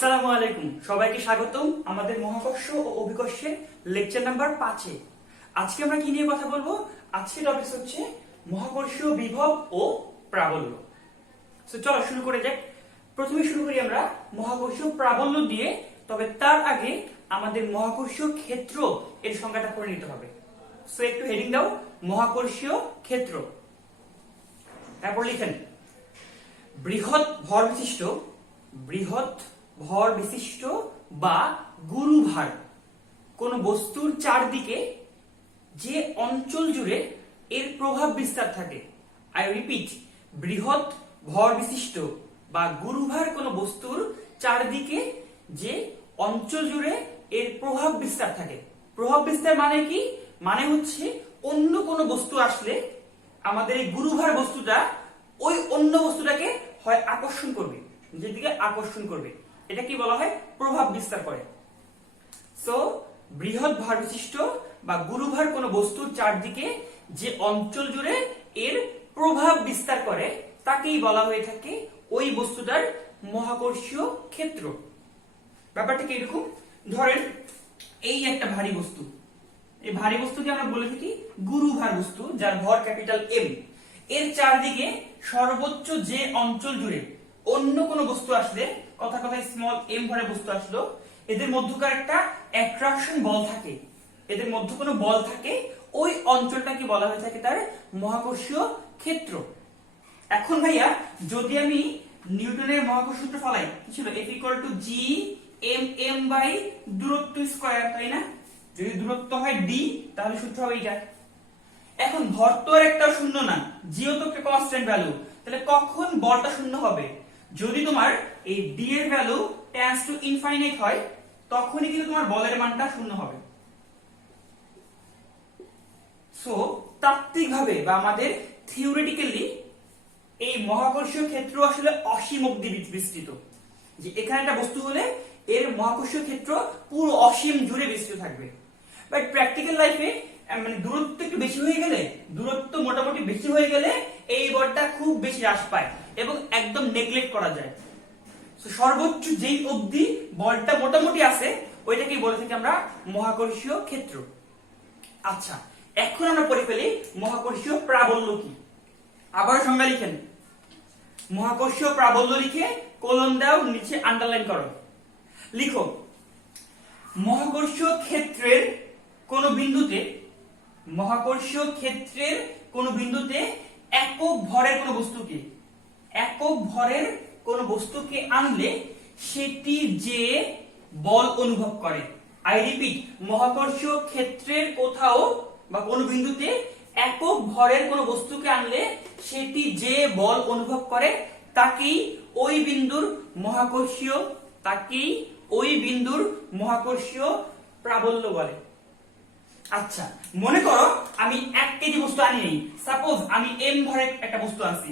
আসসালামু আলাইকুম, সবাইকে স্বাগতম আমাদের মহাকর্ষ ও অভিকর্ষের লেকচার নাম্বার 5 এ। আজকে আমরা কি নিয়ে কথা বলবো? আজকে টপিক হচ্ছে মহাকর্ষীয় বিভব ও প্রাবল্য। সো চলো শুরু করে যাক। প্রথমে শুরু করি আমরা মহাকর্ষীয় প্রাবল্য দিয়ে, তবে তার আগে আমাদের মহাকর্ষীয় ক্ষেত্র এর সংজ্ঞাটা করে নিতে হবে। সো একটু হেডিং দাও, মহাকর্ষীয় ক্ষেত্র। তারপর লিখেন বৃহৎ ভর বিশিষ্ট বা গুরুভার কোন বস্তুর চারদিকে যে অঞ্চল জুড়ে এর প্রভাব বিস্তার থাকে। আই রিপিট, বৃহৎ ভর বিশিষ্ট বা গুরুভার কোন বস্তুর চারদিকে যে অঞ্চল জুড়ে এর প্রভাব বিস্তার থাকে। প্রভাব বিস্তার মানে কি? মানে হচ্ছে অন্য কোন বস্তু আসলে আমাদের এই গুরুভার বস্তুটা ওই অন্য বস্তুটাকে হয় আকর্ষণ করবে, নিজের দিকে আকর্ষণ করবে। এটা কি বলা হয়? প্রভাব বিস্তার করে। সো বৃহৎ ভর বিশিষ্ট বা গুরুভার কোন বস্তুর চারদিকে যে অঞ্চল জুড়ে এর প্রভাব বিস্তার করে তাকেই বলা হয়ে থাকে ওই বস্তুটার মহাকর্ষীয় ক্ষেত্র। ব্যাপারটা কি এরকম, ধরেন এই একটা ভারী বস্তু, এই ভারী বস্তুকে আমরা বলে থাকি গুরুভার বস্তু, যার ভর ক্যাপিটাল এম। এর চারদিকে সর্বোচ্চ যে অঞ্চল জুড়ে অন্য কোন বস্তু আসলে, কথায় স্মল এম ভরের বস্তু আসলো, এদের মধ্যকার একটা অ্যাট্রাকশন বল থাকে, এদের মধ্যে কোনো বল থাকে, ওই অঞ্চলটাকে বলা হয়ে থাকে তার মহাকর্ষীয় ক্ষেত্র। এখন ভাইয়া যদি আমি নিউটনের মহাকর্ষ সূত্র ফলাই, কি ছিল? F = G m বাই দূরত্ব স্কয়ার, তাই না? যদি দূরত্ব হয় d তাহলে সূত্র হবে এটা। এখন ভর তো আর একটা শূন্য না, জিও তো একটা কনস্ট্যান্ট ভ্যালু, তাহলে কখন বলটা শূন্য হবে? যদি তোমার এই d এর ভ্যালু টেন্ডস টু ইনফাইনাইট হয়, তখনই কিন্তু তোমার বলের মানটা শূন্য হবে। সো তাত্ত্বিকভাবে বা আমাদের থিওরিটিক্যালি এই মহাকর্ষীয় ক্ষেত্র আসলে অসীম অবধি বিস্তৃত। যে এখানে একটা বস্তু হলে এর মহাকর্ষীয় ক্ষেত্র পুরো অসীম জুড়ে বিস্তৃত থাকবে। বাট প্র্যাকটিক্যাল লাইফে মানে দূরত্ব একটু বেশি হয়ে গেলে, দূরত্ব মোটামুটি বেশি হয়ে গেলে এই বলটা খুব বেশি হ্রাস পায় এবং একদম নেগলেক্ট করা যায়। সো সর্বোচ্চ যেই অবধি বলটা মোটামুটি আছে ওইটাকেই বলে থাকি আমরা মহাকর্ষীয় ক্ষেত্র। আচ্ছা, এখন আমরা পড়ে ফেলি মহাকর্ষীয় প্রাবল্য কি। আবার সংজ্ঞা লিখেন, মহাকর্ষীয় প্রাবল্য লিখে কোলন দাও, নিচে আন্ডারলাইন করো। লিখো মহাকর্ষীয় ক্ষেত্রের কোন বিন্দুতে, মহাকর্ষীয় ক্ষেত্রের কোন বিন্দুতে একক ভরের কোন বস্তুকে, একক ভরের কোন বস্তুকে আনলে সেটি যে বল অনুভব করে। আই রিপিট, মহাকর্ষীয় ক্ষেত্রের কোথাও বা কোন বিন্দুতে একক ভরের কোন বস্তুকে আনলে সেটি যে বল অনুভব করে তাকেই ওই বিন্দুর মহাকর্ষীয় প্রাবল্য বলে। আচ্ছা, মনে করো আমি 1 কেজি বস্তু আনি নেই, সাপোজ আমি m ভরের একটা বস্তু আনছি,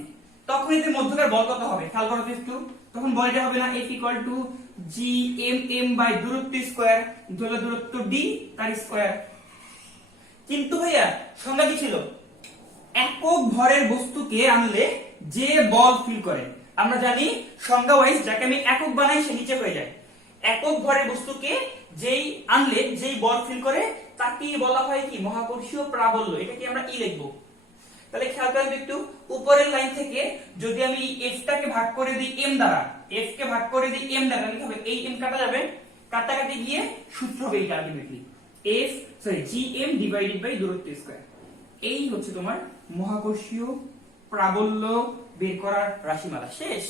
তখন এদের মধ্যকার বল কত হবে? খেয়াল করো একটু। তখন বলটা হবে না F = G m বাই দূরত্ব স্কয়ার, দূরত্ব d তার স্কয়ার। কিন্তু ভাইয়া সংজ্ঞা কি ছিল? একক ভরের বস্তুকে আনলে যে বল ফিল করে। আমরা জানি সংজ্ঞা ওয়াইজ যাকে আমি একক বানাই সে নিচে হয়ে যায়। একক ভরের বস্তুকে যেই আনলে যেই বল ফিল করে তাকেই বলা হয় কি? মহাকর্ষীয় প্রাবল্য। এটাকে আমরা ই লিখবো। তাহলে খেয়াল করবে একটু, উপরের লাইন থেকে যদি আমি f টাকে ভাগ করে দিই m দ্বারা, f কে ভাগ করে দিই m দ্বারা, কি হবে? এই m কাটা যাবে, কাটাকাটি গিয়ে সূত্র হবে এটা আলটিমেটলি gm ডিভাইডেড বাই দূরত্ব স্কয়ার। এই হচ্ছে তোমার মহাকর্ষীয় প্রাবল্য বের করার রাশিমালা। শেষ।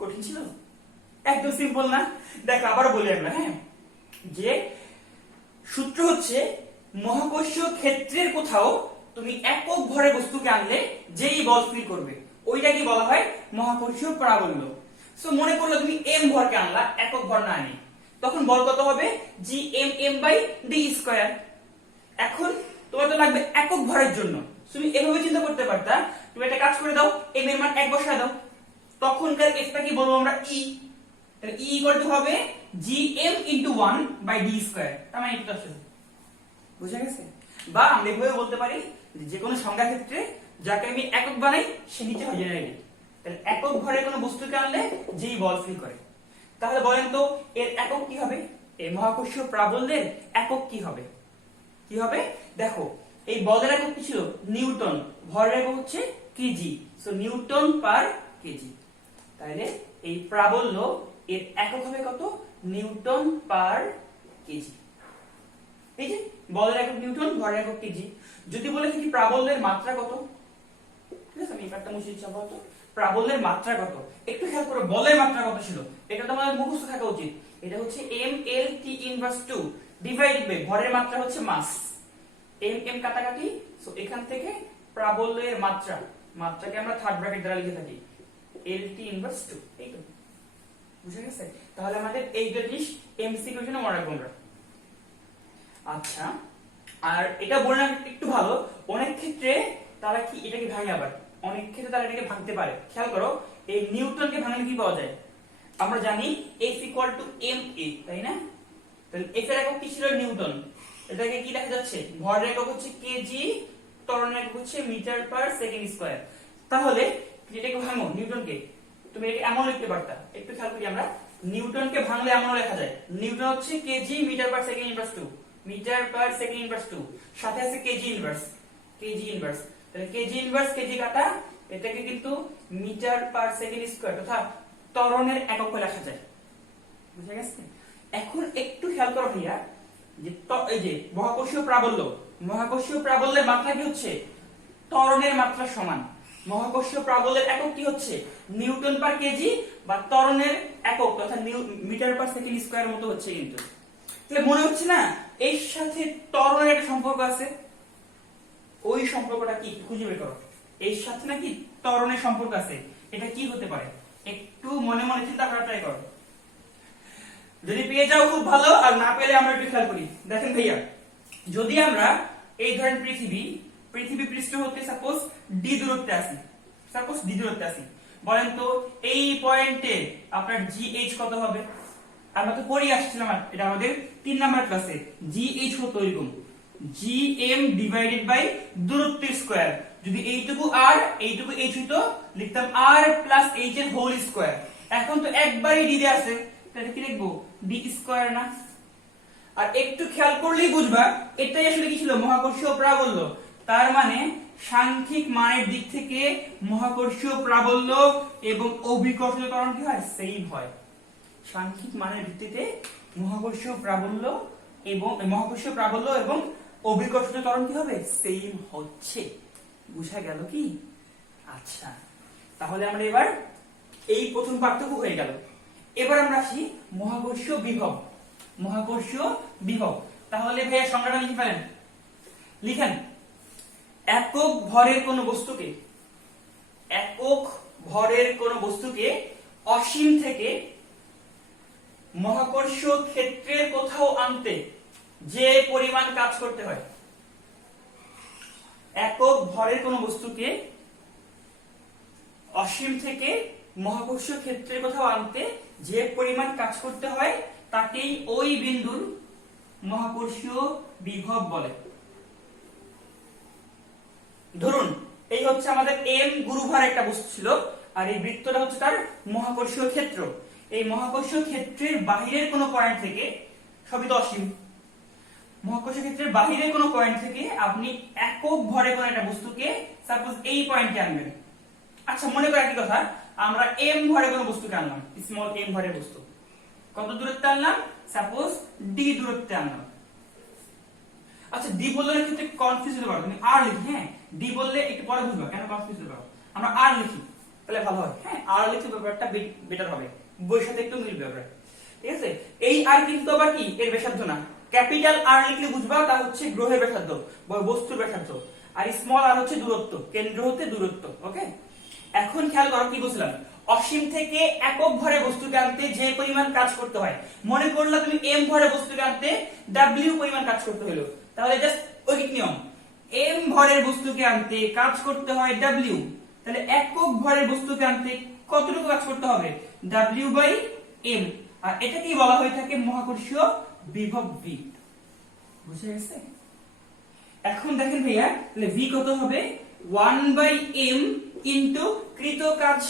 কঠিন ছিল? একদম সিম্পল না? দেখো আবার বলি আমরা, হ্যাঁ, যে সূত্র হচ্ছে মহাকর্ষীয় ক্ষেত্রের কোথাও তুমি একক ভরের বস্তুকে আনলে যেই বল ফিল করবে ওইটাকে বলা হয় মহাকর্ষীয় প্রাবল্য। সো মনে করলে তুমি m ভরকে আনলা, একক ভর না আনি, তখন বল কত হবে? Gm by d square. এখন তোমার তো লাগবে একক ভরের জন্য, তুমি এভাবে চিন্তা করতে পারতা, তুমি একটা কাজ করে দাও, m এর মান 1 বসায় দাও, তখনকার f টা কি বলবো আমরা? e। তাহলে e হবে Gm * 1 বাই d স্কয়ার, তার মানে এটা আসলে বুঝা গেছে? বা আমরা এভাবে বলতে পারি যে কোনো সংখ্যা ক্ষেত্রে যাকে আমি একক বানাই সে নিচে হয় জেনারেলি। তাহলে একক ভরের কোনো বস্তুকে আনলে যেই বল ফিল করে তাহলে বলেন তো এর একক কি হবে? এই মহাকর্ষীয় প্রাবল্যের একক কি হবে? কি হবে? দেখো এই বলের একক কি ছিল? নিউটন। ভরের একক হচ্ছে কেজি। সো নিউটন পার কেজি। তাহলে এই প্রাবল্য এর একক হবে কত? নিউটন পার কেজি। এই যে বলের একক নিউটন, ভরের একক কেজি। যদি বলে কি প্রাবল্যের মাত্রা কত? ঠিক আছে, আমি একটা মুছে দিচ্ছি আপাতত। প্রাবল্যের মাত্রা কত? একটু খেয়াল করো, বলের মাত্রা কত ছিল? এটা তো আমাদের মুখস্থ থাকা উচিত। এটা হচ্ছে ml/t ইনভার্স 2 ডিভাইডেড বাই ভরের মাত্রা হচ্ছে মাস। m কাটাকাটি, সো এখান থেকে প্রাবল্যের মাত্রাকে আমরা থার্ড ব্র্যাকেট দ্বারা লিখে থাকি lt ইনভার্স 2। এই তো বুঝা গেছে? তাহলে আমাদের এই জিনিস এমসিকিউ এর জন্য মনে রাখবো আমরা। আচ্ছা, আর এটা বলে না একটু ভালো, অনেক ক্ষেত্রে তারা কি এটাকে ভাঙে, আবার অনেক ক্ষেত্রে তারা এটাকে ভাঙতে পারে। খেয়াল করো, এই নিউটনকে ভাঙলে কি পাওয়া যায়? আমরা জানি F = ma, তাই না? তাহলে F এর একক কি ছিল? নিউটন। এটাকে কি দেখা যাচ্ছে? ভরের একক হচ্ছে কেজি, ত্বরণের একক হচ্ছে মিটার পার সেকেন্ড স্কয়ার। তাহলে এটাকে ভাঙো নিউটনকে, তুমি এটা এমন লিখতে পারতা। একটু খেয়াল করি আমরা, নিউটনকে ভাঙলে এমন লেখা যায়, নিউটন হচ্ছে kg metre per second inverse 2, metre per second inverse 2, সাথে আছে কেজি ইনভার্স। তাহলে কেজি ইনভার্স কেজি কাটা, এটাকে কিন্তু মিটার পার সেকেন্ড স্কয়ার তথা ত্বরণের এককে লেখা যায়। বুঝা গেছে? এখন একটু খেয়াল করো ভাইয়া, যে এই যে মহাকর্ষীয় প্রাবল্যের মাত্রা কি হচ্ছে? ত্বরণের মাত্রা সমান। মহাকর্ষীয় প্রাবল্যের একক কি হচ্ছে? নিউটন পার কেজি, বা ত্বরণের একক তথা মিটার পার সেকেন্ড স্কয়ার মতো হচ্ছে। কিন্তু তাহলে মনে হচ্ছে না এর সাথে ত্বরণের একটা সম্পর্ক আছে? ওই সম্পর্কটা কি খুঁজে বের করো। এর সাথে নাকি ত্বরণের সম্পর্ক আছে, এটা কি হতে পারে? একটু মনে মনে চিন্তা করার ট্রাই করো। যদি পেয়ে যাও খুব ভালো, আর না পেলে আমরা একটু খেয়াল করি। দেখেন ভাইয়া, যদি আমরা এই ধরেন পৃথিবী পৃষ্ঠ হতে সাপোজ ডি দূরত্বে আসি, বলেন তো এই পয়েন্টে আপনার GH কত হবে? আমরা তো পড়ে আসছিলাম, এটা আমাদের 3 নাম্বার ক্লাসে। GH হতো এরকম, gm ডিভাইডেড বাই দূরত্বের স্কয়ার। যদি এইটুকু r এইটুকু h হতো, লিখতাম r প্লাস h এর হোল স্কয়ার। এখন তো একবারই d দিয়ে আছে, তাহলে কি লিখবো? d স্কয়ার না? আর একটু খেয়াল করলেই বুঝবা এটাই আসলে কি ছিল? মহাকর্ষীয় প্রাবল্য। তার মানে সাংখ্যিক মানের দিক থেকে মহাকর্ষীয় প্রাবল্য এবং অভিকর্ষীয় ত্বরণ কি হয়? সেম হয়। সাংখ্যিক মানের ভিত্তিতে মহাকর্ষীয় প্রাবল্য এবং অভিকর্ষীয় ত্বরণ কি হবে? সেম হচ্ছে। বুঝা গেল কি? আচ্ছা, তাহলে আমরা এবার এই প্রথম পার্থক্য হয়ে গেল। এবার আমরা আসি মহাকর্ষীয় বিভব। তাহলে ভাইয়া সংজ্ঞাটা লিখে ফেলেন, লিখেন। একক ভরের কোন বস্তুকে অসীম থেকে মহাকর্ষীয় ক্ষেত্রের কোথাও আনতে যে পরিমাণ কাজ করতে হয়। একক ভরের কোন বস্তুকে অসীম থেকে মহাকর্ষীয় ক্ষেত্রের কোথাও আনতে যে পরিমাণ কাজ করতে হয় তাকেই ওই বিন্দুর মহাকর্ষীয় বিভব বলে। ধরুন এই হচ্ছে আমাদের m গুরুভার একটা বস্তু ছিল, আর এই বৃত্তটা হচ্ছে তার মহাকর্ষীয় ক্ষেত্র। এই মহাকর্ষীয় ক্ষেত্রের বাহিরের কোনো পয়েন্ট থেকে, সবই তো অসীম, মহাকর্ষীয় ক্ষেত্রের বাহিরের কোনো পয়েন্ট থেকে আপনি একক ভরে কোনো একটা বস্তুকে সাপোজ এই পয়েন্টে আনবেন। আচ্ছা, মনে করো একই কথা, আমরা m ভরে কোনো বস্তুকে আনলাম, স্মল m ভরের বস্তু। কত দূরত্বে আনলাম? সাপোজ d দূরত্বে আনলাম। আচ্ছা, d বললে ক্ষেত্রে কনফিউজ হতে পারো, তুমি r লিখি। হ্যাঁ, d বললে একটু পরে বুঝবা কেন কনফিউজ হতে পারো। আমরা r লিখি, তাহলে ভালো হয়। হ্যাঁ, r লিখলে ব্যাপারটা বেটার হবে, বইয়ের সাথে একটু মিলবে ব্যাপার। ঠিক আছে? এই r কিন্তু আবার কি এর ব্যাসার্ধ না। ক্যাপিটাল R লিখলে বুঝবা তা হচ্ছে গ্রহের ব্যাসার্ধ বা বস্তুর ব্যাসার্ধ, আর স্মল r হচ্ছে দূরত্ব, কেন্দ্র হতে দূরত্ব। ওকে, এখন খেয়াল করো কি বুঝলাম। অসীম থেকে একক ভরে বস্তুকে আনতে যে পরিমাণ কাজ করতে হয়, মনে করলা তুমি m ভরে বস্তুকে আনতে w পরিমাণ কাজ করতে হলো, তাহলে জাস্ট ঐকিক নিয়ম, m ভরের বস্তুকে আনতে কাজ করতে হয় w, তাহলে একক ভরের বস্তুকে আনতে কতটুকু কাজ করতে হবে? w by m। আর এটাকেই বলা হয়ে থাকে মহাকর্ষীয় বিভব v। বুঝে গেছে? এখন দেখেন ভাইয়া, তাহলে v কত হবে? 1 বাই m ইনটু কৃত কাজ।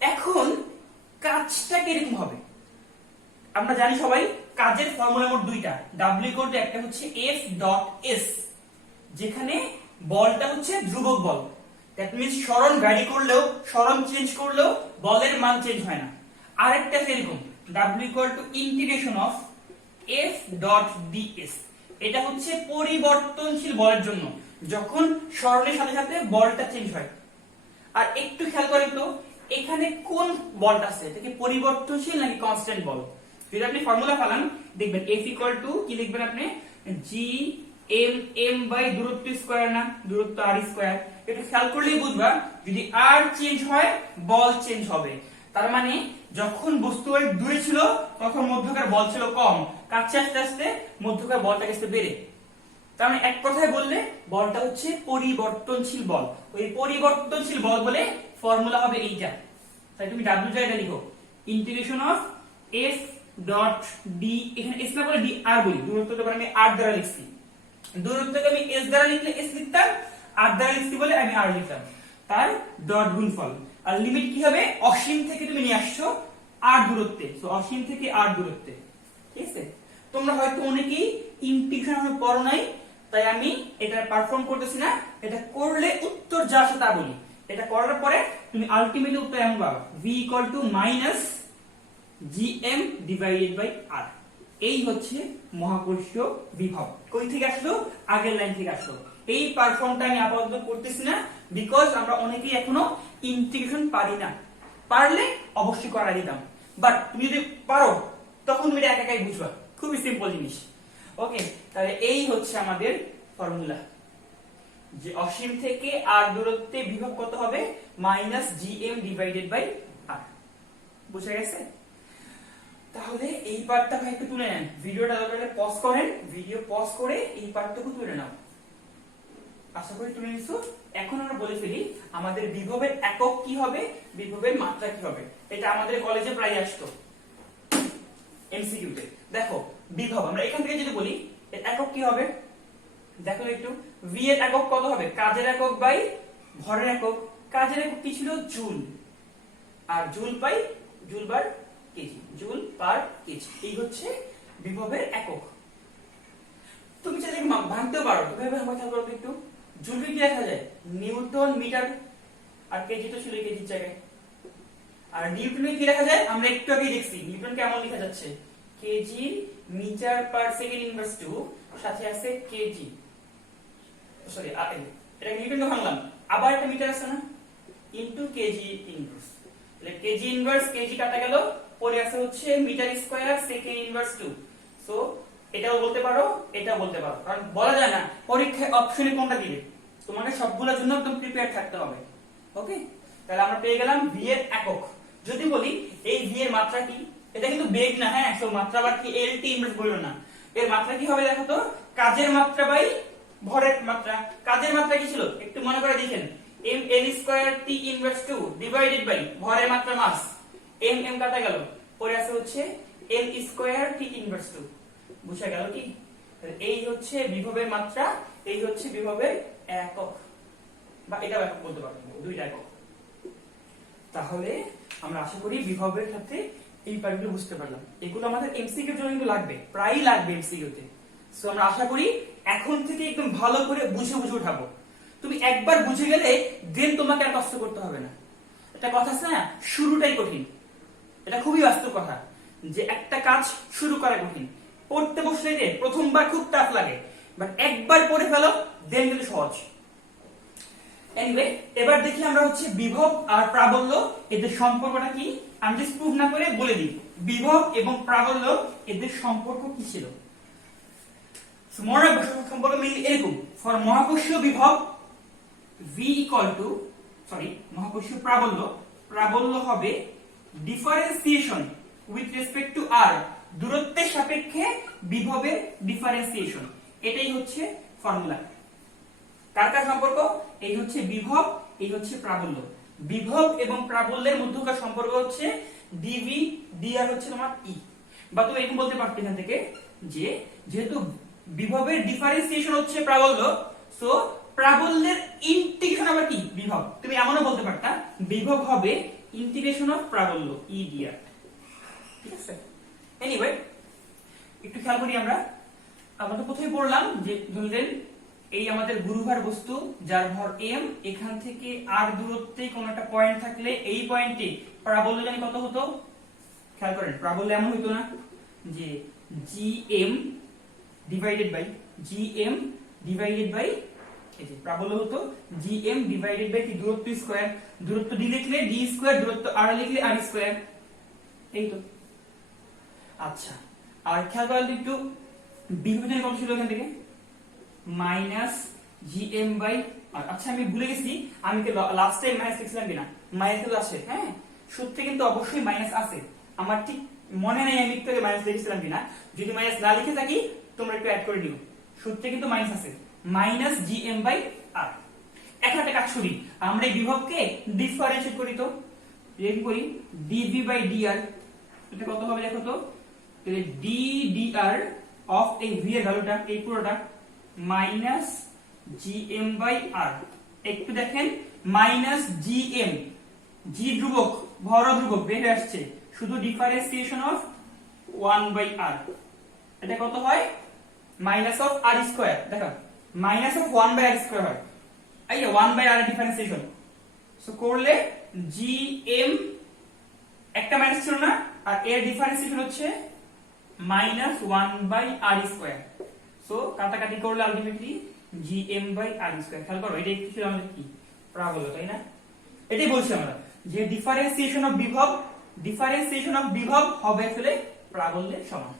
এখন কাজটা কিরকম হবে? আমরা জানি সবাই কাজের ফর্মুলা মোট দুইটা, W ইকুয়াল টু একটা হচ্ছে F ডট S, যেখানে বলটা হচ্ছে ধ্রুবক বল। দ্যাট মিন্স সরণ ভ্যারি করলেও, সরণ চেঞ্জ করলেও বলের মান চেঞ্জ হয় না। আরেকটা এরকম W equal to integration of F dot DS, এটা হচ্ছে পরিবর্তনশীল বলের জন্য, যখন সরণের সাথে সাথে বলটা চেঞ্জ হয়। আর একটু খেয়াল করেন তো এখানে কোন বলটা আছে, এটা কি পরিবর্তনশীল নাকি কনস্ট্যান্ট বল? যদি আপনি ফর্মুলা ফেলান দেখবেন F ইকুয়াল টু কি লিখবেন আপনি, G M M বাই দূরত্ব স্কয়ার, না দূরত্ব R স্কয়ার। এটা খেয়াল করলেই বুঝবা যদি R চেঞ্জ হয় বল চেঞ্জ হবে। তার মানে যখন বস্তু দূরে ছিল তখন মধ্যকার বল ছিল কম, কাছে আস্তে আস্তে মধ্যকার বলটা গেছে বেড়ে। তার মানে এক কথায় বললে বলটা হচ্ছে পরিবর্তনশীল বল। ওই পরিবর্তনশীল বল বলে ফর্মুলা হবে এইটা। তাই তুমি W জায়গা লিখো integration of F dot D, এখানে S না বলে D R বলি, দূরত্বটা আমি R দ্বারা লিখছি। দূরত্বকে আমি S দ্বারা লিখলে S লিখতাম, R দ্বারা লিখছি বলে আমি R লিখলাম, তার ডট গুণফল। আর লিমিট কি হবে, অসীম থেকে তুমি নিয়ে আসছো R দূরত্বে, সো অসীম থেকে R দূরত্বে। ঠিক আছে, তোমরা হয়তো অনেকেই ইন্টিগ্রেশন পড়ো নাই, তাই আমি এটা পারফর্ম করতেছি না। এটা করলে উত্তর যা আসে তা বলি। এটা করার পরে তুমি আলটিমেটলি উত্তর এমন পাবা, V equal to minus GM divided by R। এই হচ্ছে মহাকর্ষীয় বিভব। কই থেকে আসলো, আগের লাইন থেকে আসলো। এই পারফর্মটা আমি আপাতত করতেছি না, বিকজ আমরা অনেকেই এখনো ইন্টিগ্রেশন পারি না। পারলে অবশ্যই করা দিতাম, বাট তুমি যদি পারো তখন তুমি একা একাই বুঝবা, খুবই সিম্পল জিনিস। ওকে, তাহলে এই হচ্ছে আমাদের ফর্মুলা, যে অসীম থেকে R দূরত্বে বিভব কত হবে, minus GM divided by R। বুঝা গেছে? তাহলে এই পার্টটা ভাই একটু তুলে নেন, ভিডিওটা দরকার পজ করেন, ভিডিও পজ করে এই পার্টটুকু তুলে নাও। আশা করি তুলে নিছো। এখন আমরা বলে ফেলি আমাদের বিভবের একক কি হবে, বিভবের মাত্রা কি হবে। এটা আমাদের কলেজে প্রায় আসতো এমসিকিউতে। দেখো বিভব আমরা এখান থেকে যদি বলি এর একক কি হবে, দেখো একটু, v এর একক কত হবে, কাজের একক বাই ভরের একক। কাজের একক কি ছিল, জুল, আর joule by joule per kg, joule per kg. এই হচ্ছে বিভবের একক। তুমি চাইলে ভাঙতেও পারো, কিভাবে ভাঙবা খেয়াল করো একটু। জুলকে কি লেখা যায়, নিউটন মিটার, আর কেজি তো ছিল কেজির জায়গায়। আর নিউটনকে কি লেখা যায়, আমরা একটু আগে দেখছি নিউটন কেমন লেখা যাচ্ছে, kg metre per second inverse 2, সাথে আছে কেজি, সরি এটা নিউটনকে ভাঙলাম, আবার একটা মিটার আছে না, ইনটু কেজি ইনভার্স। তাহলে কেজি ইনভার্স কেজি কাটা গেল, পরে আছে হচ্ছে metre square second inverse 2। So এটাও বলতে পারো, এটাও বলতে পারো, কারণ বলা যায় না পরীক্ষায় অপশনে কোনটা দিবে, তোমাকে সবগুলোর জন্য একদম প্রিপেয়ার থাকতে হবে। ওকে, তাহলে আমরা পেয়ে গেলাম v এর একক। যদি বলি এই v এর মাত্রা কি, এটা কিন্তু বেগ না, হ্যাঁ, সো মাত্রা আবার কি LT ইনভার্স বললো না। এর মাত্রা কি হবে দেখো তো, কাজের মাত্রা বাই ভরের মাত্রা। কাজের মাত্রা কি ছিল একটু মনে করে দেখেন, ml square t inverse 2 divided by ভরের মাত্রা মাস, m m কাটা গেল, পরে আছে হচ্ছে l স্কয়ার t ইনভার্স 2। বুঝা গেল কি? এই হচ্ছে বিভবের মাত্রা, এই হচ্ছে বিভবের একক, বা এটা একক বলতে পারবো, দুইটা একক। তাহলে আমরা আশা করি বিভবের সাথে এই পার্টগুলো বুঝতে পারলাম। এগুলো আমাদের এমসিকিউর জন্য কিন্তু লাগবে, প্রায়ই লাগবে এমসিকিউতে। সো আমরা আশা করি এখন থেকে একদম ভালো করে বুঝে বুঝে উঠাবো। তুমি একবার বুঝে গেলে দেন তোমাকে আর কষ্ট করতে হবে না। একটা কথা আছে না, শুরুটাই কঠিন। এটা খুবই বাস্তব কথা, যে একটা কাজ শুরু করা কঠিন, পড়তে বসলে যে প্রথমবার খুব টাফ লাগে, বাট একবার পড়ে ফেলো দেন কিন্তু সহজ। এনিওয়ে, এবার দেখি আমরা হচ্ছে বিভব আর প্রাবল্য এদের সম্পর্কটা কি, আমি জাস্ট প্রুভ না করে বলে দিই বিভব এবং প্রাবল্য এদের সম্পর্ক কি ছিল। মহাকর্ষীয় সম্পর্ক মিল এরকম, ফর মহাকর্ষীয় বিভব v ইকুয়াল টু, সরি মহাকর্ষীয় প্রাবল্য, প্রাবল্য হবে differentiation with respect to r, দূরত্বের সাপেক্ষে বিভবের ডিফারেন্সিয়েশন। এটাই হচ্ছে ফর্মুলা। কার কার সম্পর্ক, এই হচ্ছে বিভব, এই হচ্ছে প্রাবল্য। বিভব এবং প্রাবল্যের মধ্যকার সম্পর্ক হচ্ছে dv dr হচ্ছে তোমার e। বা তুমি এরকম বলতে পারতে এখান থেকে যে যেহেতু বিভবের ডিফারেন্সিয়েশন হচ্ছে প্রাবল্য, সো প্রাবল্যের ইন্টিগ্রেশন আবার কি বিভব। তুমি এমনও বলতে পারতা বিভব হবে ইন্টিগ্রেশন অফ প্রাবল্য ই ডিআর। ঠিক আছে, এনিওয়ে একটু খেয়াল করি আমরা তো প্রথমে পড়লাম যে ধরলেন এই আমাদের গুরুভার বস্তু যার ভর m, এখান থেকে r দূরত্বে কোন একটা পয়েন্ট থাকলে এই পয়েন্টে প্রাবল্য জানি কত হতো, খেয়াল করেন প্রাবল্য এমন হতো না যে gm ডিভাইডেড বাই এই যে প্রাবল্য হতো gm ডিভাইডেড বাই কি দূরত্ব স্কয়ার, দূরত্ব d লিখলে d স্কয়ার, দূরত্ব r লিখলে r স্কয়ার, এই তো। আচ্ছা, আর খেয়াল করেন একটু বিভব কত ছিল এখান থেকে মাইনাস gm বাই r। আচ্ছা আমি ভুলে গেছি, আমি কি লাস্ট টাইম মাইনাস লিখছিলাম কিনা, মাইনাস তো আছে, হ্যাঁ সূত্রে কিন্তু অবশ্যই মাইনাস আছে, আমার ঠিক মনে নেই আমি একটু মাইনাস লিখেছিলাম কিনা, যদি মাইনাস না লিখে থাকি তোমরা একটু অ্যাড করে নিও, সূত্রে কিন্তু মাইনাস আছে, মাইনাস gm বাই r। এখন একটা কাজ করি, আমরা এই বিভবকে ডিফারেন্সিয়েট করি, তো কি করি dv বাই dr, এটা কত হবে দেখো তো, তাহলে d dr অফ এই v এর ভ্যালুটা এই পুরোটা মাইনাস gm বাই r। একটু দেখেন মাইনাস gm, g ধ্রুবক ভর ধ্রুবক বের হয়ে আসছে, শুধু ডিফারেন্সিয়েশন অফ 1 বাই r, এটা কত হয় মাইনাস অফ r স্কয়ার, দেখো minus of 1 by r square হয়, এই 1 বাই r এর ডিফারেন্সিয়েশন, সো করলে gm একটা মাইনাস ছিল না, আর এর ডিফারেন্সিয়েশন হচ্ছে minus 1 by r square, so কাটাকাটি করলে ultimately gm by r square. খেয়াল করো এটা একটু ছিল আমাদের কি প্রাবল্য, তাই না? এটাই বলছি আমরা যে ডিফারেন্সিয়েশন অফ বিভব হবে আসলে প্রাবল্যের সমান।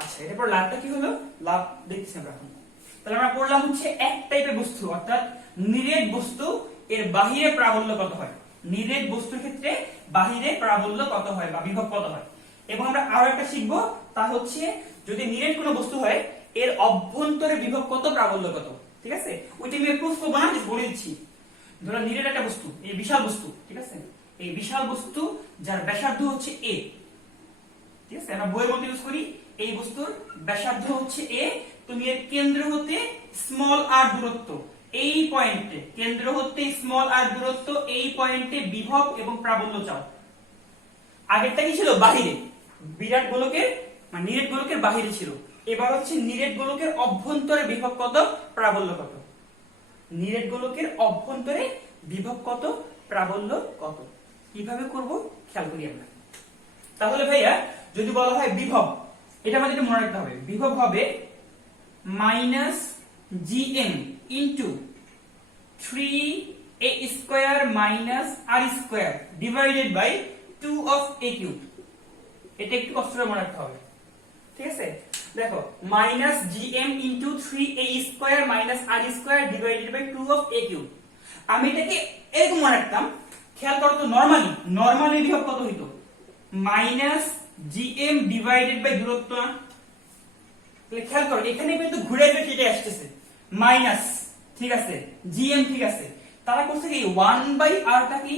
আচ্ছা, এরপর লাভটা কি হলো, লাভ দেখতেছি আমরা এখন। তাহলে আমরা পড়লাম হচ্ছে এক টাইপের বস্তু অর্থাৎ নিরেট বস্তু, এর বাহিরে প্রাবল্য কত হয়, নিরেট বস্তুর ক্ষেত্রে বাহিরে প্রাবল্য কত হয় বা বিভব কত হয়। এবং আমরা আরো একটা শিখবো, তা হচ্ছে যদি নিরেট কোনো বস্তু হয় এর অভ্যন্তরে বিভব কত প্রাবল্য কত। ঠিক আছে, ওইটা আমি প্রুফ করবো না, বলে দিচ্ছি। ধরো নিরেট একটা বস্তু, এই বিশাল বস্তু, ঠিক আছে, এই বিশাল বস্তু যার ব্যাসার্ধ হচ্ছে a, ঠিক আছে, আমরা বইয়ের মধ্যে ইউজ করি, এই বস্তুর ব্যাসার্ধ হচ্ছে a, তুমি এর কেন্দ্র হতে স্মল r দূরত্ব, এই পয়েন্টে কেন্দ্র হতে স্মল r দূরত্ব, এই পয়েন্টে বিভব এবং প্রাবল্য চাও। আগেরটা কি ছিল বাহিরে, বিরাট গোলকের মানে নিরেট গোলকের বাহিরে ছিল, এবার হচ্ছে নিরেট গোলকের অভ্যন্তরে বিভব কত প্রাবল্য কত, নিরেট গোলকের অভ্যন্তরে বিভব কত প্রাবল্য কত, কিভাবে করব খেয়াল করি আমরা। তাহলে ভাইয়া যদি বলা হয় বিভব, এটা আমাদের মনে রাখতে হবে, বিভব হবে minus gm into 3a square minus r square divided by 2 of a cube. এটা একটু কষ্ট করে মনে রাখতে হবে, ঠিক আছে। দেখো minus gm into 3a square minus r square divided by 2 of a cube. আমি এটাকে এরকম মনে রাখতাম, খেয়াল করো তো নরমালি বিভব কত হইতো মাইনাস gm ডিভাইডেড বাই দূরত্ব, তাহলে খেয়াল করো এখানে কিন্তু ঘুরে ফিরে কেটে আসতেছে মাইনাস, ঠিক আছে, gm ঠিক আছে, তারা করছে কি 1 বাই r টাকে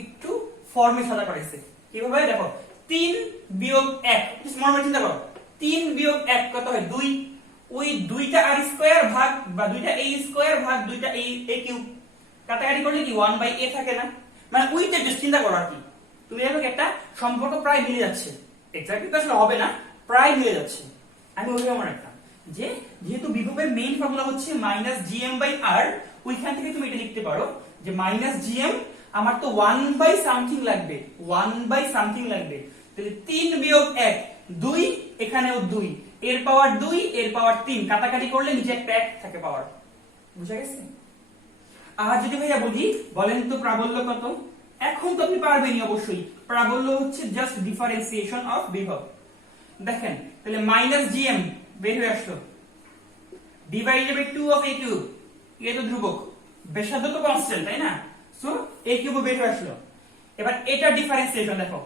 একটু ফর্মে সাদা করেছে, কিভাবে দেখো 3 বিয়োগ 1, স্মল চিন্তা করো 3 বিয়োগ 1 কত হয় 2, ওই দুইটা r স্কয়ার ভাগ বা দুইটা a স্কয়ার ভাগ দুইটা a কিউব, কাটাকাটি করলে কি 1 বাই a থাকে না, মানে ওইটা জাস্ট চিন্তা করো আর কি, তুমি দেখো একটা সম্পর্ক প্রায় মিলে যাচ্ছে, এক্স্যাক্টলি তো আসলে হবে না, প্রায় মিলে যাচ্ছে। আমি ওইভাবে মনে রাখতাম যে যেহেতু বিভবের মেইন ফর্মুলা হচ্ছে মাইনাস gm বাই r, ওইখান থেকে তুমি এটা লিখতে পারো যে মাইনাস gm, আমার তো 1 বাই সামথিং লাগবে, 1 বাই সামথিং লাগবে, তাহলে 3 বিয়োগ 1 2, এখানেও 2, এর পাওয়ার 2 এর পাওয়ার 3, কাটাকাটি করলে নিচে একটা 1 থাকে পাওয়ার, বুঝা গেছে? আর যদি ভাইয়া বলি বলেন তো প্রাবল্য কত, এখন তো আপনি পারবেনই অবশ্যই, প্রাবল্য হচ্ছে জাস্ট ডিফারেন্সিয়েশন অফ বিভব। দেখেন তাহলে মাইনাস gm বের হয়ে আসলো divided by 2 of a cube, এটা তো ধ্রুবক, ব্যাসার্ধ তো কনস্ট্যান্ট, তাই না, সো a কিউব বের হয়ে আসলো। এবার এটা ডিফারেন্সিয়েশন দেখো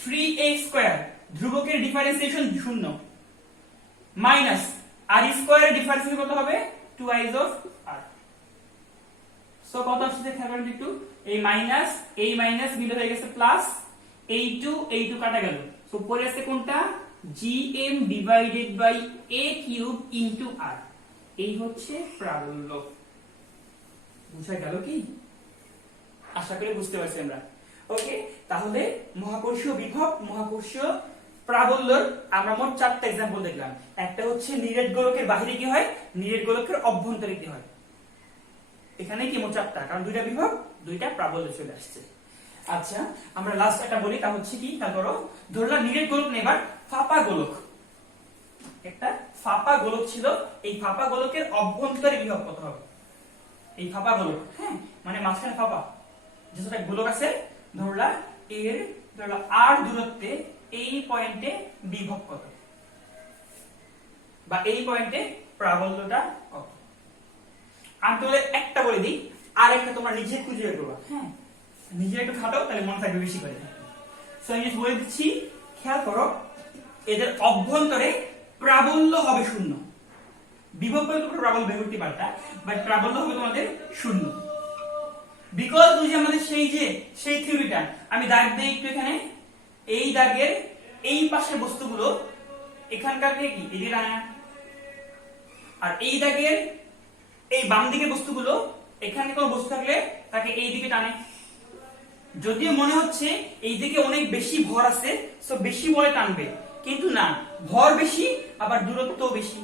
3a স্কয়ার, ধ্রুবকের ডিফারেন্সিয়েশন 0, মাইনাস r স্কয়ারের ডিফারেন্সিয়েশন কত হবে 2i অফ r, সো কত আসছে খেয়াল করেন একটু, এই মাইনাস মিলে হয়ে গেছে প্লাস, এই 2 কাটা গেল, সো পরে আছে কোনটা gm divided by a cube into r, এই হচ্ছে প্রাবল্য, বুঝা গেল কি? আশা করি বুঝতে পারছি আমরা। ওকে, তাহলে মহাকর্ষীয় বিভব, মহাকর্ষীয় প্রাবল্যর আমরা মোট 4টা एग्जांपल দেখলাম। একটা হচ্ছে নিরেট গোলকের বাহিরে কি হয়, নিরেট গোলকের অভ্যন্তরে কি হয়। এখানে কি মোট 4টা, কারণ 2টা বিভব 2টা প্রাবল্য চলে আসছে। আচ্ছা, আমরা লাস্ট একটা বলি, তা হচ্ছে কি, তারপরও ধরলাম নিরেট গোলক নেই, এবার ফাঁপা গোলক। একটা ফাঁপা গোলক ছিল, এই ফাঁপা গোলকের অভ্যন্তরে বিভব কত হবে। এই ফাঁপা গোলক, হ্যাঁ, মানে মাঝখানে ফাঁপা যেটা গোলক আছে, ধরলা এর ধরলা আর দূরত্বে এই পয়েন্টে বিভব কত, বা এই পয়েন্টে প্রাবল্যটা কত। আমি তোমাদের একটা বলে দিই, আর একটা তোমরা নিজে খুঁজে বের করবা। হ্যাঁ, নিজে একটু খাটো, তাহলে মনে থাকবে বেশি করে। সো আমি বলে দিচ্ছি, খেয়াল করো, এদের অভ্যন্তরে প্রাবল্য হবে 0। বিভব বলে তোমরা প্রাবল্য বের করতে পারতা, বাট প্রাবল্য হবে তোমাদের 0। বিকজ ওই যে আমাদের সেই থিওরিটা, আমি দাগ দেই একটু এখানে, এই দাগের এই পাশের বস্তুগুলো এখানকার কি এদিকে টানে, আর এই দাগের এই বাম দিকের বস্তুগুলো এখানে কোনো বস্তু থাকলে তাকে এই দিকে টানে। যদিও মনে হচ্ছে এই দিকে অনেক বেশি ভর আছে, সো বেশি বলে টানবে, কিন্তু না, ভর বেশি আবার দূরত্ব বেশি।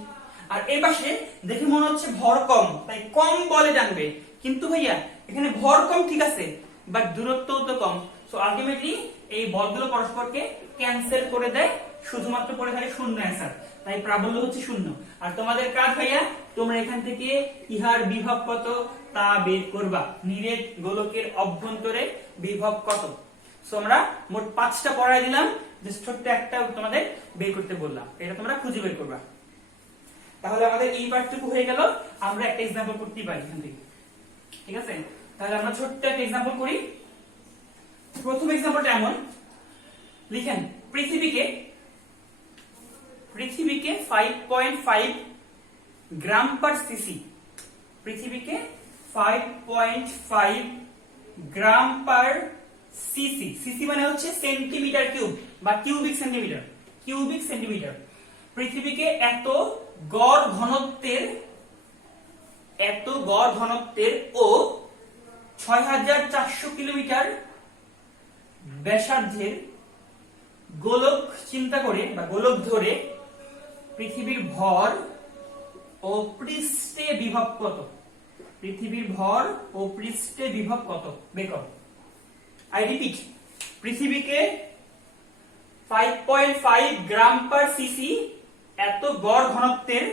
আর এই পাশে দেখে মনে হচ্ছে ভর কম, তাই কম বলে টানবে, কিন্তু ভাইয়া এখানে ভর কম ঠিক আছে, বাট দূরত্বও তো কম। সো আলটিমেটলি এই বলগুলো পরস্পরকে ক্যান্সেল করে দেয়, শুধুমাত্র পড়ে থাকে 0 অ্যান্সার। তাই প্রাবল্য হচ্ছে 0। আর তোমাদের কাজ ভাইয়া, তোমরা এখান থেকে ইহার বিভব কত তা বের করবা। নিরেট গোলকের অভ্যন্তরে বিভব কত। সো আমরা মোট 5টা পড়াই দিলাম, জাস্ট ছোট্ট একটা তোমাদের বের করতে বললাম, এটা তোমরা খুঁজে বের করবা। তাহলে আমাদের এই পার্টটুকু হয়ে গেল। আমরা একটা एग्जांपल করতেই পারি এখান থেকে, ঠিক আছে। তাহলে আমরা ছোট্ট একটা एग्जांपल করি। প্রথম एग्जांपलটা এমন লিখেন, পৃথিবীকে 5.5 গ্রাম পার সিসি, পৃথিবীকে 5.5 গ্রাম পার সিসি, সিসি মানে হচ্ছে সেন্টিমিটার কিউব বা কিউবিক সেন্টিমিটার, কিউবিক সেন্টিমিটার। পৃথিবীকে এত গড় ঘনত্বের ও 6400 কিলোমিটার ব্যাসার্ধের গোলক চিন্তা করে বা গোলক ধরে পৃথিবীর ভর ও পৃষ্ঠে বিভব কত, পৃথিবীর ভর ও পৃষ্ঠে বিভব কত বের করো। আই রিপিট, পৃথিবীকে 5.5 গ্রাম পার সিসি এত গড় ঘনত্বের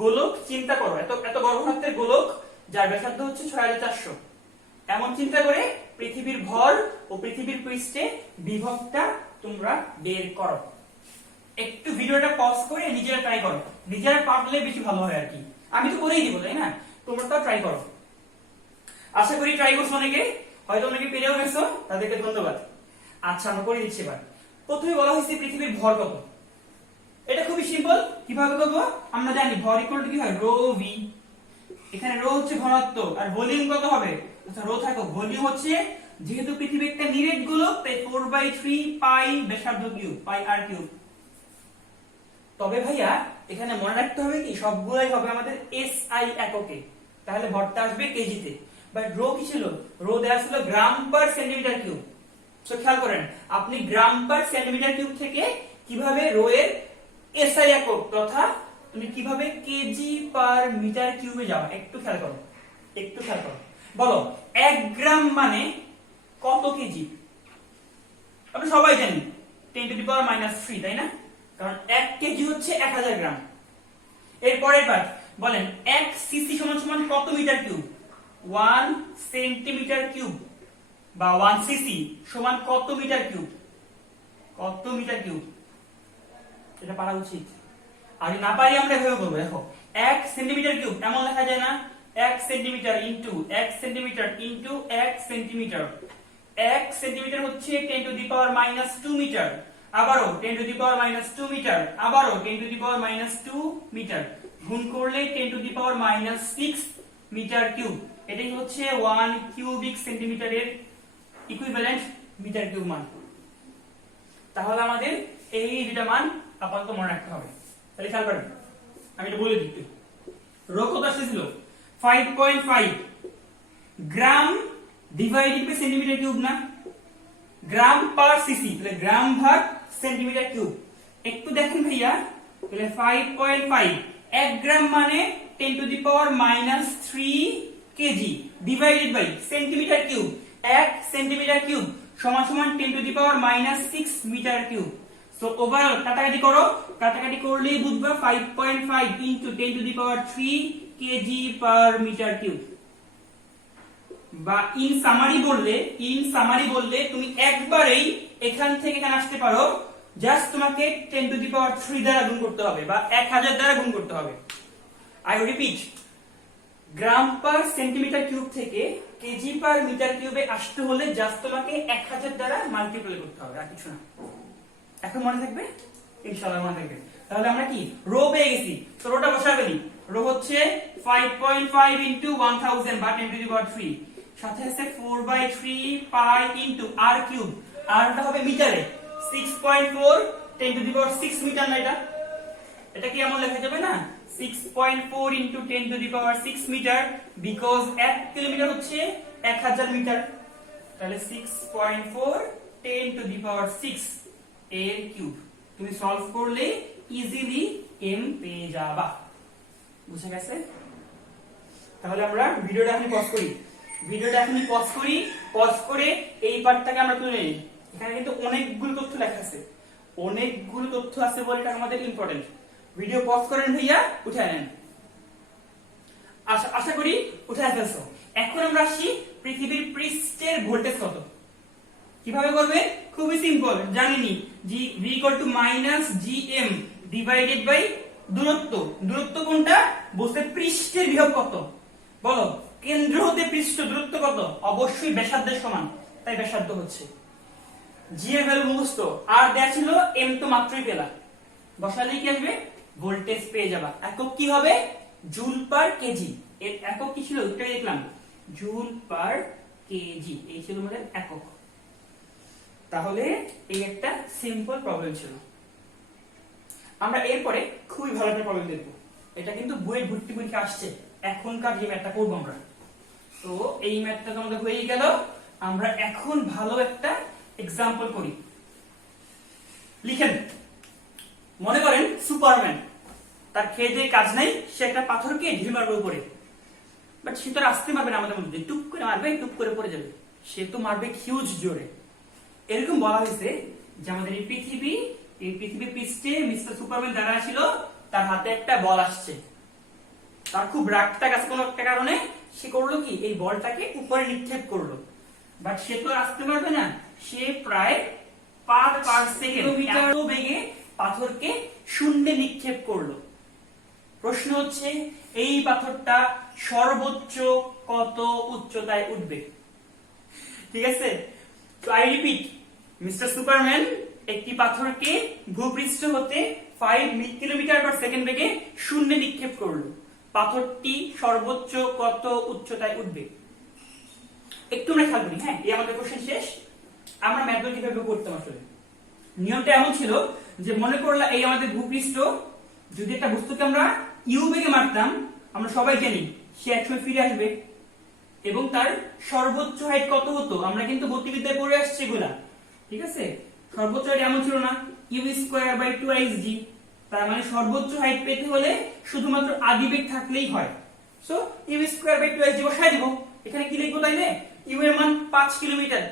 গোলক চিন্তা করো, এত গড় ঘনত্বের গোলক যার ব্যাসার্ধ হচ্ছে 6400, এমন চিন্তা করে পৃথিবীর ভর ও পৃথিবীর পৃষ্ঠে বিভবটা তোমরা বের করো। একটু ভিডিওটা পজ করে নিজেরা ট্রাই করো, নিজেরা পারলে বেশি ভালো হয় আর কি। আমি তো করেই দিব, তাই না, তোমরা তো ট্রাই করো। আশা করি ট্রাই করছো অনেকে, হয়তো অনেকে পেরেও গেছো, তাদেরকে ধন্যবাদ। আচ্ছা, আমরা করে দিচ্ছি এবার। প্রথমে বলা হয়েছে পৃথিবীর ভর কত। এটা খুবই সিম্পল, কিভাবে করবো আমরা জানি, ভর ইকুয়াল টু কি হয়, রো ভি। এখানে রো হচ্ছে ঘনত্ব, আর ভলিউম কত হবে, আচ্ছা রো থাকো, ভলিউম হচ্ছে, যেহেতু পৃথিবী একটা নিরেট গোলক তাই 4/3 পাই ব্যাসার্ধ কিউব, পাই আর কিউব। তবে ভাইয়া এখানে মনে রাখতে হবে কি, সবগুলাই হবে আমাদের এসআই এককে, তাহলে ভরটা আসবে কেজিতে। বাট রো কি ছিল, রো দেওয়া ছিল গ্রাম পার সেন্টিমিটার কিউব। সো খেয়াল করেন, আপনি গ্রাম পার সেন্টিমিটার কিউব থেকে কিভাবে রো এর এসআই একক তথা তুমি কিভাবে কেজি পার মিটার কিউবে যাও, একটু খেয়াল করো, একটু খেয়াল করো। বলো 1 গ্রাম মানে কত কেজি? আমরা সবাই জানি 10⁻³ তাই না, কারণ 1 কেজি হচ্ছে 1000 গ্রাম। এরপরের পার্ট বলেন 1 সিসি সমান কত মিটার কিউব? 1 সেন্টিমিটার কিউব, বা 1 সিসি সমান কত মিটার কিউব? কত মিটার কিউব? এটা পারা উচিত। আর না পারি আমরা এভাবে করবো, দেখো 1 সেন্টিমিটার কিউব এমন লেখা যায় না, 1 centimetre into 1 centimetre into 1 centimetre. 1 centimetre হচ্ছে 10⁻² মিটার, আবারও 10⁻² মিটার, আবারও 10⁻² মিটার, গুণ করলে 10⁻⁶ মিটার কিউব। এটাই হচ্ছে 1 কিউবিক সেন্টিমিটারের ইকুইভ্যালেন্ট মিটার কিউব মান। তাহলে আমাদের এই দুটা মান আপাতত মনে রাখতে হবে। তাহলে খেয়াল করেন, আমি এটা বলে দিচ্ছি। রো কত আসছিল, 5.5 গ্রাম ডিভাইডেড বাই সেন্টিমিটার কিউব না, গ্রাম পার সিসি, তাহলে গ্রাম ভাগ সেন্টিমিটার কিউব। একটু দেখেন ভাইয়া, তাহলে 5.5 1 গ্রাম মানে 10 to the power -3 kg divided by centimetre cube, 1 centimetre cube সমান সমান 10 to the power -6 metre cube. So overall কাটাকাটি করো, কাটাকাটি করলেই বুঝবা 5.5 into 10 to the power 3 kg per metre cube. বা ইন সামারি বললে তুমি একবারেই এখান থেকে এখানে আসতে পারো, জাস্ট তোমাকে 10 টু দি পাওয়ার 3 দ্বারা গুণ করতে হবে বা 1000 দ্বারা গুণ করতে হবে। I repeat, gram per centimetre cube থেকে কেজি পার মিটার কিউবে আসতে হলে জাস্ট তোমাকে 1000 দ্বারা মাল্টিপ্লাই করতে হবে, আর কিছু না। এখন মনে থাকবে? ইনশাআল্লাহ মনে থাকবে। তাহলে আমরা কি রো পেয়ে গেছি, তো রোটা বসাবে নি। রো হচ্ছে 5.5 ইনটু 1000 বা 10 টু দি পাওয়ার 3, সাথে আছে 4/3 পাই ইনটু r কিউব, rটা হবে মিটারে, 6.4 10 টু দি পাওয়ার 6 মিটার না, এটা কি এমন লেখা যাবে না, 6.4 into 10 to the power 6 metre, because 1 kilometre হচ্ছে 1000 মিটার। তাহলে 6.4 10 টু দি পাওয়ার 6 এর কিউব। তুমি সলভ করলে ইজিলি m পেয়ে যাবা। বুঝে গেছে? তাহলে আমরা ভিডিওটা এখন পজ করে এই পার্টটাকে আমরা তুলে নিই। এখানে কিন্তু অনেকগুলো তথ্য লেখা আছে, বলে এটা আমাদের ইম্পর্টেন্ট। ভিডিও পজ করেন ভাইয়া, উঠে নেন। আশা করি উঠে ফেলছো। এখন আমরা আসি পৃথিবীর পৃষ্ঠের ভোল্টেজ কত। কিভাবে করবে? খুবই সিম্পল, জানিনি, v -gm ডিভাইডেড বাই দূরত্ব। দূরত্ব কোনটা? বলতে পৃষ্ঠের বিভব কত। বলো, কেন্দ্র হতে পৃষ্ঠ দূরত্ব কত? অবশ্যই ব্যাসার্ধের সমান, তাই ব্যাসার্ধ হচ্ছে। জি এর ভ্যালু মুখস্থ, আর দেয়া ছিল এম তো মাত্রই পেলা, বসালেই কি আসবে? ভোল্টেজ পেয়ে যাবা। একক কি হবে? Joule per KG. এর একক কি ছিল? ওইটাই দেখলাম, জুল পার কেজি, এই ছিল আমাদের একক। তাহলে এই একটা সিম্পল প্রবলেম ছিল। আমরা এরপরে খুবই ভালো একটা প্রবলেম দেখব। এটা কিন্তু বইয়ের ভর্তি পরীক্ষা আসছে, এখনকার যে ম্যাথটা করবো আমরা। তো এই ম্যাথটা তো আমাদের হয়ে গেল, আমরা এখন ভালো একটা এক্সাম্পল করি। লিখেন, মনে করেন সুপারম্যান, তার খেয়ে দিয়ে কাজ নাই, সে একটা পাথরকে ঢিল মারবে উপরে, বাট সে তো আর আসতে মারবে না আমাদের মধ্যে, টুপ করে মারবে, টুপ করে পড়ে যাবে, সে তো মারবে হিউজ জোরে। এরকম বলা হয়েছে যে আমাদের এই পৃথিবী পৃষ্ঠে মিস্টার সুপারম্যান দাঁড়া ছিল, তার হাতে একটা বল আসছে, তার খুব রাগটা গেছে কোনো একটা কারণে, সে করলো কি এই বলটাকে উপরে নিক্ষেপ করলো, বাট সে তো আসতে পারবে না, সে প্রায় 5 পার সেকেন্ড বেগে পাথরকে শূন্যে নিক্ষেপ করলো। প্রশ্ন হচ্ছে এই পাথরটা সর্বোচ্চ কত উচ্চতায় উঠবে? ঠিক আছে, তো আই রিপিট, মিস্টার সুপারম্যান একটি পাথরকে ভূপৃষ্ঠ হতে 5 কিলোমিটার পার সেকেন্ড বেগে শূন্যে নিক্ষেপ করলো। পাথরটি সর্বোচ্চ কত উচ্চতায় উঠবে? একটু আমরা খেয়াল করি। হ্যাঁ, এই আমাদের কোশ্চেন শেষ। আমরা ম্যাথ কিভাবে করতাম আসলে, নিয়মটা এমন ছিল যে মনে করলা এই আমাদের ভূপৃষ্ঠ, যদি একটা বস্তুকে আমরা ইউ বেগে মারতাম, আমরা সবাই জানি সে একসময় ফিরে আসবে, এবং তার সর্বোচ্চ হাইট কত হতো আমরা কিন্তু গতিবিদ্যায় পড়ে আসছি এগুলা। ঠিক আছে, সর্বোচ্চ হাইট এমন ছিল না, ইউ স্কয়ার বাই 2xg, তার মানে সর্বোচ্চ হাইট পেতে হলে শুধুমাত্র আদিবেগ থাকলেই হয়। So you square by 2xg বসাই দিব। এখানে কি লিখবো তাইলে? ইউ এর মান 5 কিলোমিটার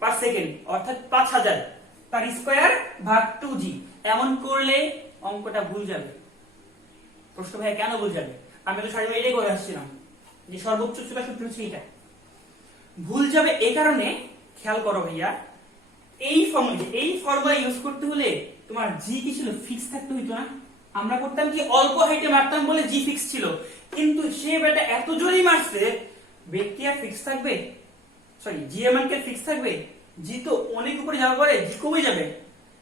পার সেকেন্ড, অর্থাৎ 5000, তার স্কয়ার ভাগ 2g। এমন করলে অঙ্কটা ভুল যাবে। প্রশ্ন ভাই কেন ভুল যাবে? আমি তো সারাদিন এটাই করে আসছিলাম যে সর্বোচ্চ উচ্চতা সূত্র হচ্ছে এটা। ভুল যাবে এই কারণে, খেয়াল করো ভাইয়া, এই ফর্মুলা ইউজ করতে হলে তোমার জি কি ছিল? ফিক্স থাকতে হইতো না। আমরা করতাম কি অল্প হাইটে মারতাম বলে জি ফিক্স ছিল, কিন্তু সে বেটা এত জোরেই মারছে, ব্যক্তি আর ফিক্স থাকবে? সরি, জি এর মান কি ফিক্স থাকবে? জি তো অনেক উপরে যাওয়ার পরে জি কমে যাবে,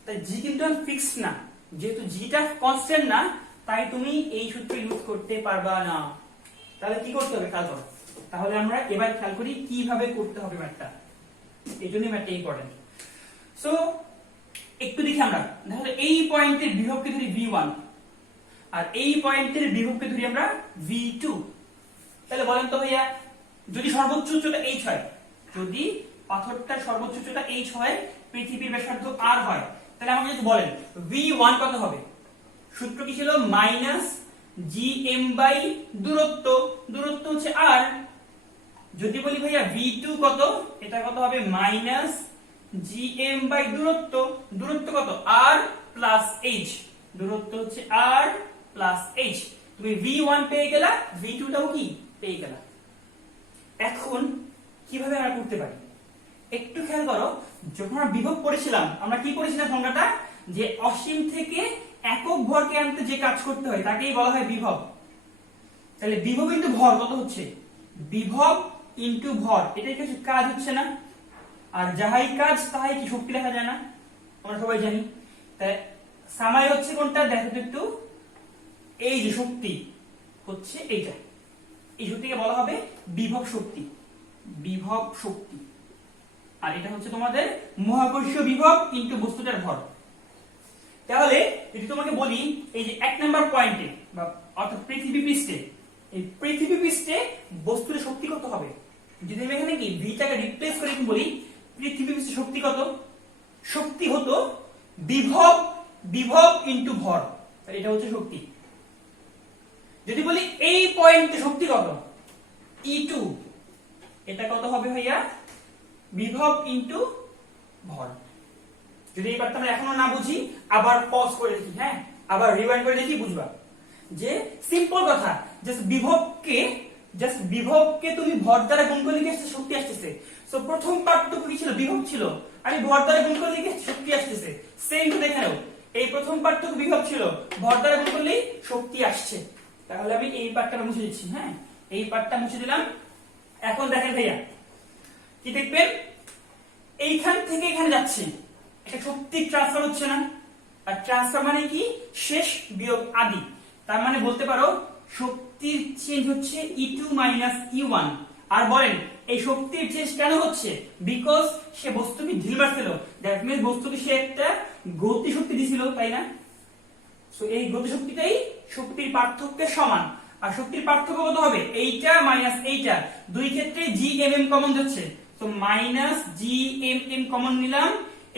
তাই জি কিন্তু ফিক্স না। যেহেতু জিটা কনস্ট্যান্ট না, তাই তুমি এই সূত্র ইউজ করতে পারবা না। তাহলে কি করতে হবে খেয়াল করো। তাহলে আমরা এবার খেয়াল করি কিভাবে করতে হবে ম্যাথটা, এই জন্য ম্যাথটা ইম্পর্টেন্ট। সো একটু দেখি আমরা, তাহলে এই পয়েন্টের বিভবকে ধরি v1 আর এই পয়েন্টের বিভবকে ধরি আমরা v2। তাহলে বলেন তো ভাইয়া, যদি সর্বোচ্চ উচ্চতা h হয়, যদি পাথরটার সর্বোচ্চ উচ্চতা h হয়, পৃথিবীর ব্যাসার্ধ r হয়, তাহলে আমাকে যদি বলেন v1 কত হবে? সূত্র কি ছিল? মাইনাস gm বাই দূরত্ব, দূরত্ব হচ্ছে r। যদি বলি ভাইয়া v2 কত, এটা কত হবে? মাইনাস gm বাই দূরত্ব, দূরত্ব কত? r প্লাস h, দূরত্ব হচ্ছে r প্লাস h। তুমি v1 পেয়ে গেলা, v2 টাও কি পেয়ে গেলা। এখন কিভাবে আমরা করতে পারি একটু খেয়াল করো। যখন আমরা বিভব পড়েছিলাম, আমরা কি পড়েছিলাম সংজ্ঞাটা? যে অসীম থেকে একক ভরকে আনতে যে কাজ করতে হয় তাকেই বলা হয় বিভব। তাহলে বিভব ইনটু ভর কত হচ্ছে? বিভব ইনটু ভর, এটাই কিছু কাজ হচ্ছে না? আর যাহাই কাজ তাহাই কি শক্তি লেখা যায় না? আমরা সবাই জানি। তাহলে সামাই হচ্ছে কোনটা দেখো তো একটু। এই যে শক্তি হচ্ছে এইটা, এই শক্তিকে বলা হবে বিভব শক্তি, বিভব শক্তি। আর এটা হচ্ছে তোমাদের মহাকর্ষীয় বিভব ইনটু বস্তুটার ভর। তাহলে যদি তোমাকে বলি এই যে 1 নাম্বার পয়েন্টে বা অর্থাৎ পৃথিবী পৃষ্ঠে, এই পৃথিবী পৃষ্ঠে বস্তুর শক্তি কত হবে? যদি আমি এখানে কি ভিটাকে রিপ্লেস করে বলি পৃথিবী পৃষ্ঠে শক্তি কত? শক্তি হতো বিভব, বিভব ইনটু ভর, তাহলে এটা হচ্ছে শক্তি। যদি বলি এই পয়েন্টে শক্তি কত? E2, এটা কত হবে ভাইয়া? বিভব ইনটু ভর। যদি এই পার্টটা আমরা এখনো না বুঝি, আবার পজ করে দেখি, হ্যাঁ আবার রিওয়াইন্ড করে দেখি, বুঝবা যে সিম্পল কথা। জাস্ট বিভবকে তুমি ভর দ্বারা গুণ করলে কি শক্তি আসতেছে। সো প্রথম পার্টটুকু কি ছিল? বিভব ছিল, আমি ভর দ্বারা গুণ করলে কি শক্তি আসতেছে। সেম টু দেখাও, এই প্রথম পার্টটুকু বিভব ছিল, ভর দ্বারা গুণ করলেই শক্তি আসছে। তাহলে আমি এই পার্টটা মুছে দিচ্ছি, হ্যাঁ এই পার্টটা মুছে দিলাম। এখন দেখেন ভাইয়া কি দেখবেন, এইখান থেকে এখানে যাচ্ছে, এটা শক্তি ট্রান্সফার হচ্ছে না? আর ট্রান্সফার মানে কি? শেষ বিয়োগ আদি। তার মানে বলতে পারো শক্তির চেঞ্জ হচ্ছে E2 মাইনাস E1। আর বলেন এই শক্তির চেঞ্জ কেন হচ্ছে? বিকজ সে বস্তুকে ঢিল মারছিল, দ্যাট মিন্স বস্তুকে সে একটা গতি শক্তি দিছিল, তাই না? সো এই গতি শক্তিটাই শক্তির পার্থক্যের সমান। আর শক্তির পার্থক্য কত হবে? এইটা মাইনাস এইটা, দুই ক্ষেত্রে gmm কমন যাচ্ছে, তো মাইনাস gmm কমন নিলাম,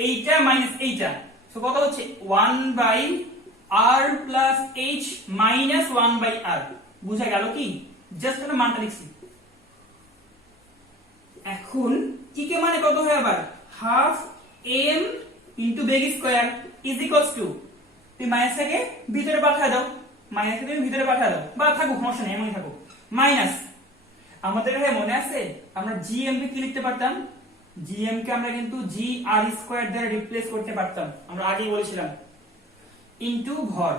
এইটা মাইনাস এইটা, সো কত হচ্ছে? 1 by r plus h minus 1 by r। বুঝা গেল কি? জাস্ট একটা মানটা লিখছি। এখন কি কে মানে কত হয় আবার? Half m into beg square is equals to, তুমি মাইনাসটাকে ভিতরে পাঠিয়ে দাও, মাইনাসকে তুমি ভিতরে পাঠিয়ে দাও, বা থাকুক সমস্যা নেই এমনই থাকুক। মাইনাস আমাদের এখানে মনে আছে আমরা gm কে কি লিখতে পারতাম? gm কে আমরা কিন্তু gr স্কয়ার দ্বারা রিপ্লেস করতে পারতাম, আমরা আগেই বলেছিলাম। ইনটু ভর,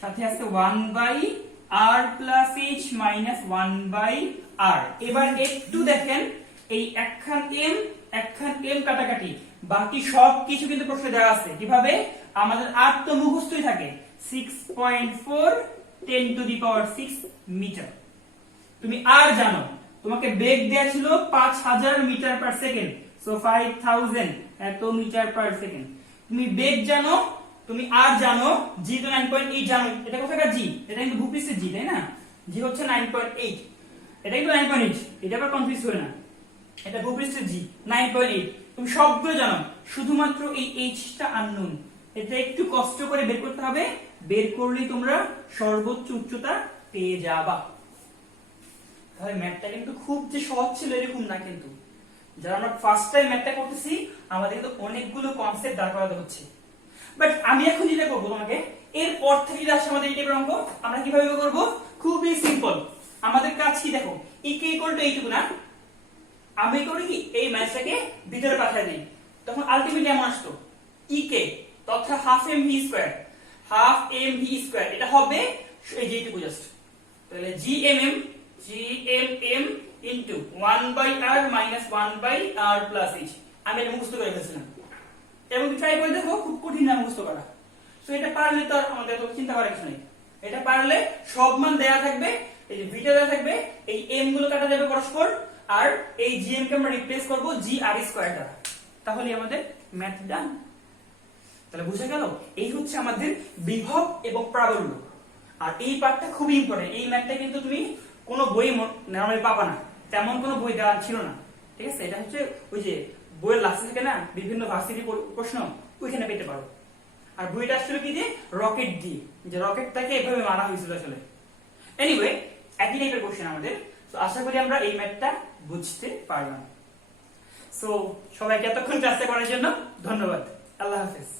সাথে আছে 1 by r plus h minus 1 by r। এবার একটু দেখেন এই একখান m কাটাকাটি, বাকি সব কিছু কিন্তু প্রশ্নে দেওয়া আছে। কিভাবে? আমাদের r তো মুখস্থই থাকে, 6.4 10 টু দি পাওয়ার 6 মিটার। তুমি r জানো, তোমাকে বেগ দেয়া ছিল 5000 মিটার পার সেকেন্ড, সো 5000 এত মিটার পার সেকেন্ড। তুমি বেগ জানো, তুমি r জানো, g তো 9.8 জানো। এটা কোথাকার g? এটা কিন্তু ভূপৃষ্ঠের g, তাই না? g হচ্ছে 9.8, এটা কিন্তু 9.8, এটা আবার কনফিউজ করে না, এটা ভূপৃষ্ঠের g 9.8। তুমি সবগুলো জানো, শুধুমাত্র এই h টা আননোন, এটা একটু কষ্ট করে বের করতে হবে, বের করলেই তোমরা সর্বোচ্চ উচ্চতা পেয়ে যাবা। তাহলে ম্যাথটা কিন্তু খুব যে সহজ ছিল এরকম না, কিন্তু যারা আমরা ফার্স্ট টাইম ম্যাথটা করতেছি আমাদের কিন্তু অনেকগুলো কনসেপ্ট দাঁড় করাতে হচ্ছে। বাট আমি এখন যেটা করবো তোমাকে, এর পর থেকে যেটা আসে আমাদের এই টাইপের অঙ্ক, আমরা কিভাবে করব? খুবই সিম্পল। আমাদের কাজ কি দেখো, কে ইকুয়াল টু এইটুকু না, আমি করি কি এই ম্যাথটাকে ভিতরে পাঠিয়ে দিই, তখন আলটিমেটলি এমন আসতো কে তথা হাফ এম ভি স্কয়ার, এটা হবে এই যে এইটুকু জাস্ট। তাহলে gmm into 1 by r minus 1 by r plus h। আমি এটা মুখস্থ করে ফেলছিলাম, এবং ট্রাই করে দেখো, খুব কঠিন না মুখস্থ করা। সো এটা পারলে তো আমাদের এত চিন্তা করার কিছু নেই, এটা পারলে সব মান দেয়া থাকবে, এই যে ভিটা দেয়া থাকবে, এই m গুলো কাটা যাবে পরস্পর, আর এই gm কে আমরা রিপ্লেস করব gr স্কয়ার দ্বারা, তাহলে আমাদের ম্যাথ ডান। তাহলে বুঝা গেল, এই হচ্ছে আমাদের বিভব এবং প্রাবল্য। আর এই পার্টটা খুবই ইম্পর্টেন্ট, এই ম্যাথটা কিন্তু তুমি কোনো বই নরমালি পাবা না, তেমন কোনো বই দেওয়া ছিল না, ঠিক আছে, এটা হচ্ছে ওই যে বইয়ের লাস্টে থাকে না বিভিন্ন ভার্সিটি প্রশ্ন, ওইখানে পেতে পারো। আর বইটা আসলে কি দিয়ে, রকেট দিয়ে, যে রকেটটাকে এভাবে মারা হয়েছিল আসলে। এনিওয়ে, একই টাইপের কোশ্চেন আমাদের। তো আশা করি আমরা এই ম্যাথটা বুঝতে পারলাম। সো সবাইকে এতক্ষণ ক্লাসে করার জন্য ধন্যবাদ। আল্লাহ হাফেজ।